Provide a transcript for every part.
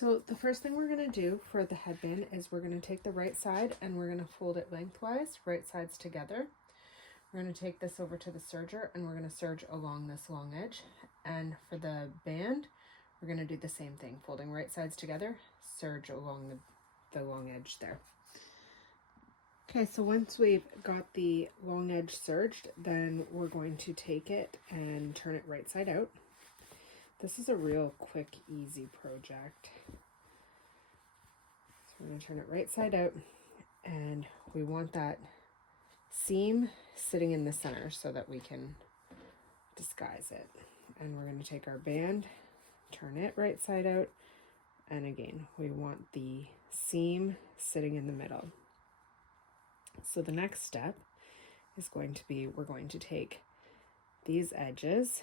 So the first thing we're going to do for the headband is we're going to take the right side and we're going to fold it lengthwise, right sides together. We're going to take this over to the serger and we're going to serge along this long edge. And for the band, we're going to do the same thing, folding right sides together, serge along the long edge there. Okay, so once we've got the long edge serged, then we're going to take it and turn it right side out. This is a real quick, easy project. So we're going to turn it right side out, and we want that seam sitting in the center so that we can disguise it. And we're going to take our band, turn it right side out, and again, we want the seam sitting in the middle. So the next step is going to be, we're going to take these edges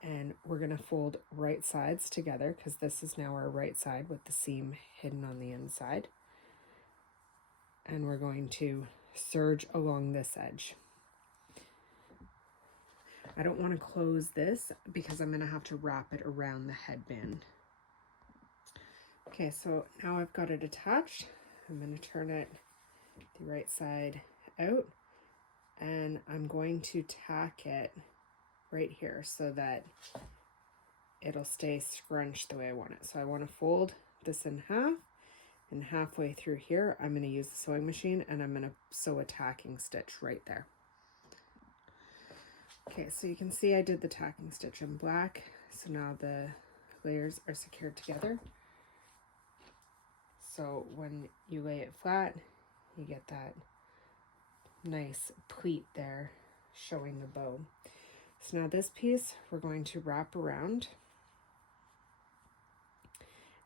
and we're going to fold right sides together, because this is now our right side with the seam hidden on the inside. And we're going to serge along this edge. I don't want to close this because I'm going to have to wrap it around the headband. Okay, so now I've got it attached. I'm going to turn it the right side out, and I'm going to tack it right here so that it'll stay scrunched the way I want it. So I want to fold this in half, and halfway through here I'm going to use the sewing machine and I'm going to sew a tacking stitch right there. Okay, so you can see I did the tacking stitch in black, so now the layers are secured together. So when you lay it flat, you get that nice pleat there showing the bow. So now this piece we're going to wrap around,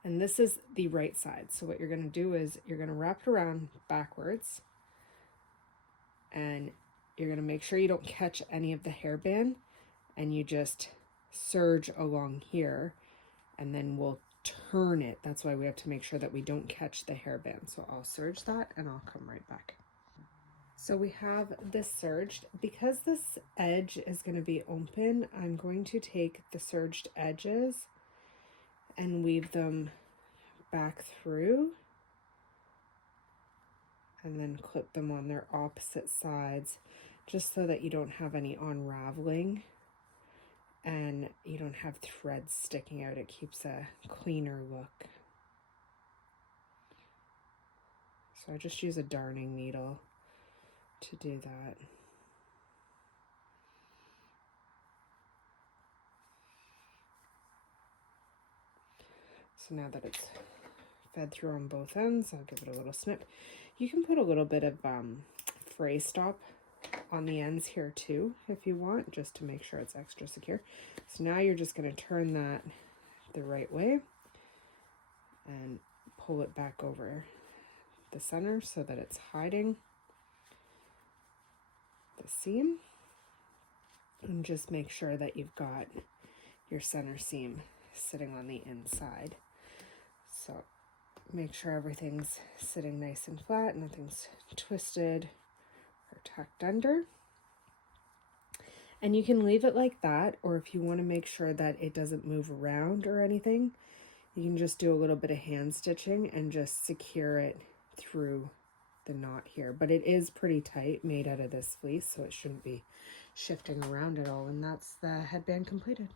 and this is the right side. So what you're going to do is you're going to wrap it around backwards, and you're going to make sure you don't catch any of the hairband, and you just serge along here, and then we'll turn it. That's why we have to make sure that we don't catch the hairband. So I'll serge that and I'll come right back. So we have this serged. Because this edge is going to be open, I'm going to take the serged edges and weave them back through and then clip them on their opposite sides, just so that you don't have any unraveling and you don't have threads sticking out. It keeps a cleaner look. So I just use a darning needle to do that. So now that it's fed through on both ends, I'll give it a little snip. You can put a little bit of fray stop on the ends here too if you want, just to make sure it's extra secure. So now you're just going to turn that the right way and pull it back over the center so that it's hiding the seam, and just make sure that you've got your center seam sitting on the inside. So make sure everything's sitting nice and flat, nothing's twisted or tucked under. And you can leave it like that, or if you want to make sure that it doesn't move around or anything, you can just do a little bit of hand stitching and just secure it through the knot here. But it is pretty tight, made out of this fleece, so it shouldn't be shifting around at all. And that's the headband completed.